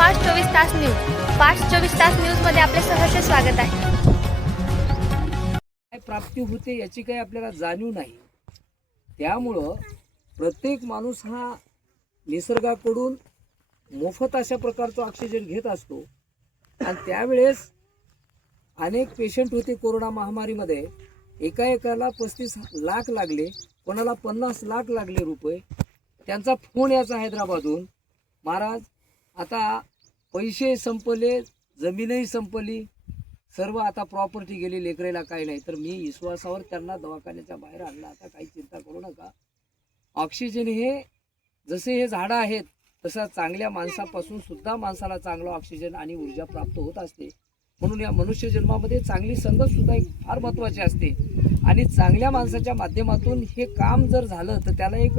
Fast 24 तास news. Fast 24 तास न्यूजमध्ये आपले सहर्ष स्वागत आहे. काय प्राप्ती होते याची काही आपल्याला जाणीव नाही. त्यामुळं प्रत्येक माणूस हा निसर्गाकडून मोफत अशा प्रकारचा ऑक्सिजन घेत असतो. आणि त्यावेळेस अनेक पेशंट होते कोरोना महामारीमध्ये. एकाला 35 लाख लागले, कोणाला 50 लाख लागले रुपये. त्यांचा फोन याचा हैदराबादहून, महाराज आता पैसे संपले, जमीनही संपली, सर्व आता प्रॉपर्टी गेली, लेकरेला काही नाही. तर मी विश्वासावर त्यांना दवाखान्याच्या बाहेर आणला. आता काही चिंता करू नका. ऑक्सिजन हे जसे हे झाडं आहेत तसा चांगल्या माणसापासून सुद्धा माणसाला चांगला ऑक्सिजन आणि ऊर्जा प्राप्त होत असते. म्हणून या मनुष्य जन्मामध्ये चांगली संगत सुद्धा एक फार महत्त्वाची असते. आणि चांगल्या माणसाच्या माध्यमातून हे काम जर झालं तर त्याला एक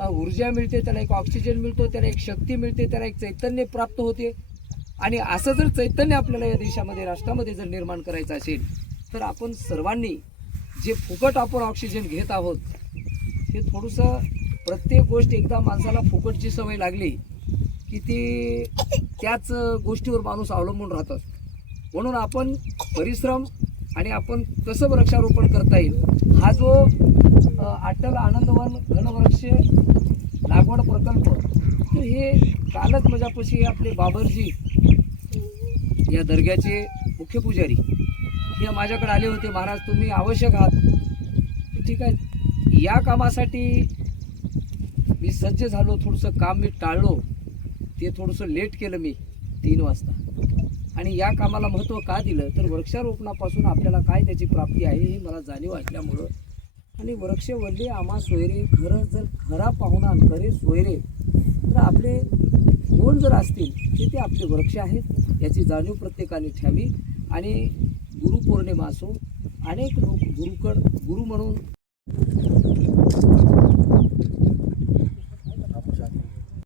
ऊर्जा मिळते, त्याला एक ऑक्सिजन मिळतो, त्याला एक शक्ती मिळते, त्याला एक चैतन्य प्राप्त होते. आणि असं जर चैतन्य आपल्याला या देशामध्ये, राष्ट्रामध्ये जर निर्माण करायचं असेल तर आपण सर्वांनी जे फुकट आपण ऑक्सिजन घेत आहोत हे थोडंसं, प्रत्येक गोष्ट एकदा माणसाला फुकटची सवय लागली की ती त्याच गोष्टीवर माणूस अवलंबून राहतात. म्हणून आपण परिश्रम आणि आपण कसं वृक्षारोपण करता येईल हा जो अटल आनंदवन घनवृक्ष लागवड प्रकल्प, तर हे कालच माझ्यापाशी आपले बाबरजी या दर्ग्याचे मुख्य पुजारी हे माझ्याकडे आले होते. महाराज तुम्ही आवश्यक आहात. ठीक आहे, या कामासाठी मी सज्ज झालो. थोडंसं काम मी टाळलो, ते थोडंसं लेट केलं मी 3 वाजता. आणि या कामाला महत्त्व का दिलं तर वृक्षारोपणापासून आपल्याला काय त्याची प्राप्ती आहे हे मला जाणीव असल्यामुळं. आणि वृक्ष वल्ले आम्हा सोयरे, खरं जर खरा पाहुणा खरे सोयरे, तर आपले गुण जर असतील तर ते आपले वृक्ष आहेत याची जाणीव प्रत्येकाने ठेवी. आणि गुरुपौर्णिमा असो, अनेक लोक गुरु म्हणून